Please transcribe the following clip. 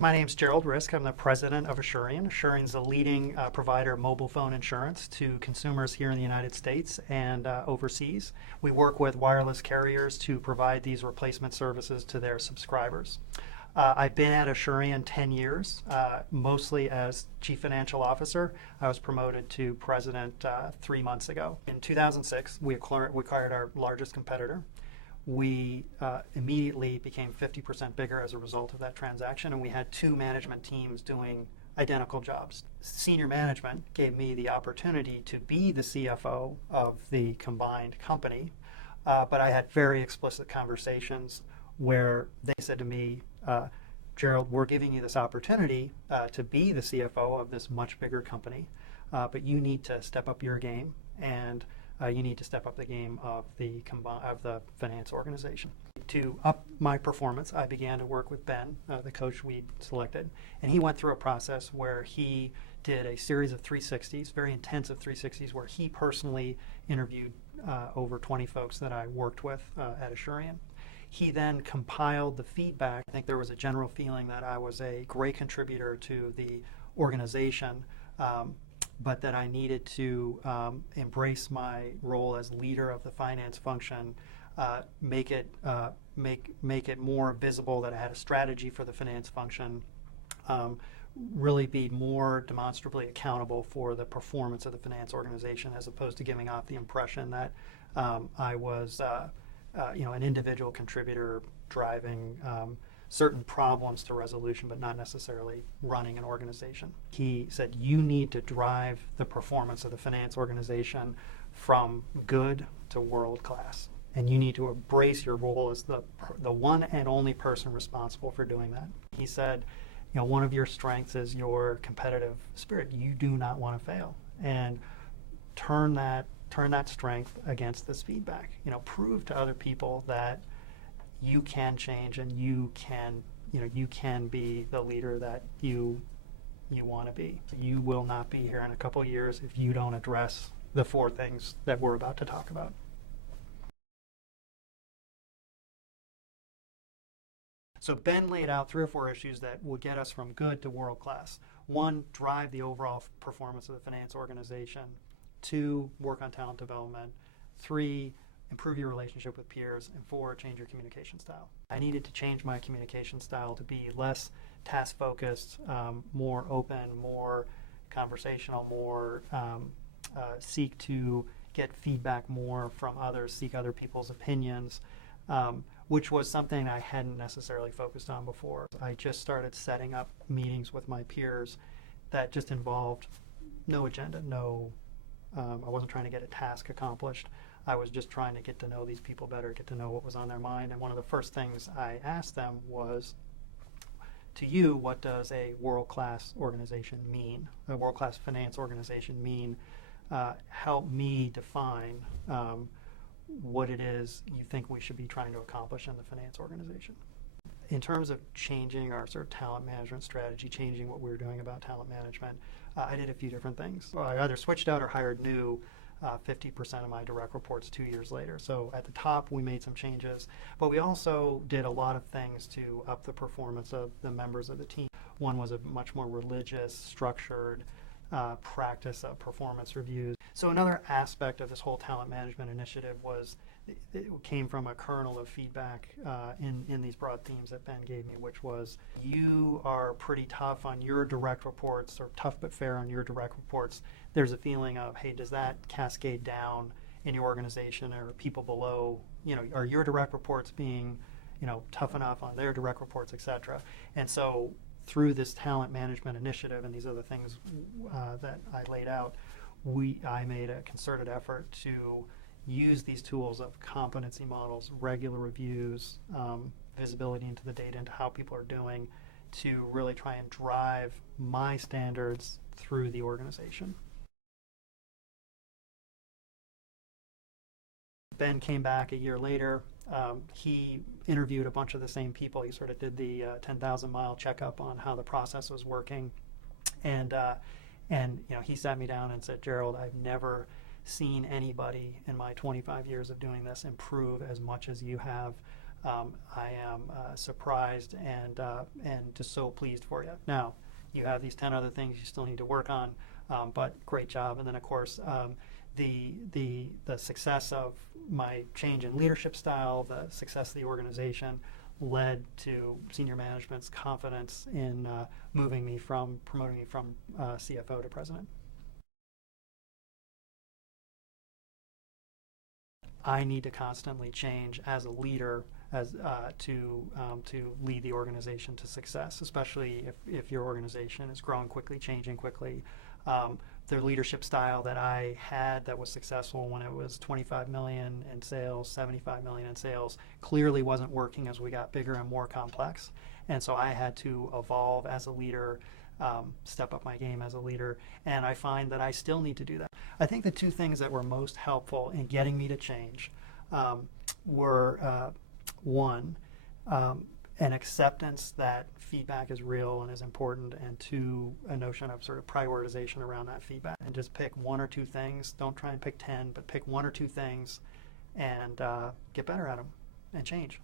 My name's Gerald Risk. I'm the president of Asurion. Asurion is a leading provider of mobile phone insurance to consumers here in the United States and overseas. We work with wireless carriers to provide these replacement services to their subscribers. I've been at Asurion 10 years, mostly as Chief Financial Officer. I was promoted to President 3 months ago. In 2006, we acquired our largest competitor. We immediately became 50% bigger as a result of that transaction, and we had 2 management teams doing identical jobs. Senior management gave me the opportunity to be the CFO of the combined company, but I had very explicit conversations where they said to me, Gerald, we're giving you this opportunity to be the CFO of this much bigger company, but you need to step up your game, and you need to step up the game of the finance organization. To up my performance, I began to work with Ben, the coach we selected, and he went through a process where he did a series of 360s, very intensive 360s, where he personally interviewed over 20 folks that I worked with at Asurion. He then compiled the feedback. I think there was a general feeling that I was a great contributor to the organization, but that I needed to embrace my role as leader of the finance function, make it more visible that I had a strategy for the finance function, really be more demonstrably accountable for the performance of the finance organization, as opposed to giving off the impression that I was an individual contributor driving certain problems to resolution, but not necessarily running an organization. He said, you need to drive the performance of the finance organization from good to world class. And you need to embrace your role as the one and only person responsible for doing that. He said, one of your strengths is your competitive spirit. You do not want to fail. And turn that strength against this feedback. Prove to other people that you can change and you can be the leader that you want to be. You will not be here in a couple of years if you don't address the 4 things that we're about to talk about. So Ben laid out 3 or 4 issues that would get us from good to world class. 1, drive the overall performance of the finance organization. 2, work on talent development. 3, improve your relationship with peers. And 4, change your communication style. I needed to change my communication style to be less task-focused, more open, more conversational, more seek to get feedback more from others, seek other people's opinions, which was something I hadn't necessarily focused on before. I just started setting up meetings with my peers that just involved no agenda, I wasn't trying to get a task accomplished. I was just trying to get to know these people better, get to know what was on their mind. And one of the first things I asked them was, to you, what does a world-class organization mean? A world-class finance organization mean? Help me define what it is you think we should be trying to accomplish in the finance organization. In terms of changing our sort of talent management strategy, changing what we were doing about talent management, I did a few different things. I either switched out or hired new 50% of my direct reports 2 years later. So at the top, we made some changes, but we also did a lot of things to up the performance of the members of the team. One was a much more religious, structured practice of performance reviews. So another aspect of this whole talent management initiative was it came from a kernel of feedback in these broad themes that Ben gave me, which was, you are pretty tough on your direct reports, or tough but fair on your direct reports. There's a feeling of, hey, does that cascade down in your organization, or people below, are your direct reports being, tough enough on their direct reports, et cetera. And so through this talent management initiative and these other things that I laid out, I made a concerted effort to use these tools of competency models, regular reviews, visibility into the data, into how people are doing, to really try and drive my standards through the organization. Ben came back a year later. He interviewed a bunch of the same people. He sort of did the 10,000-mile checkup on how the process was working. And he sat me down and said, Gerald, I've never seen anybody in my 25 years of doing this improve as much as you have. I am surprised and just so pleased for you. Now, you have these 10 other things you still need to work on, but great job. And then, of course, the success of my change in leadership style, the success of the organization, led to senior management's confidence in promoting me from CFO to president. I need to constantly change as a leader to lead the organization to success, especially if your organization is growing quickly, changing quickly. The leadership style that I had that was successful when it was 25 million in sales, 75 million in sales, clearly wasn't working as we got bigger and more complex. And so I had to evolve as a leader, step up my game as a leader, and I find that I still need to do that. I think the two things that were most helpful in getting me to change were one, an acceptance that feedback is real and is important, and two, a notion of sort of prioritization around that feedback, and just pick one or two things. Don't try and pick 10, but pick one or two things and get better at them and change.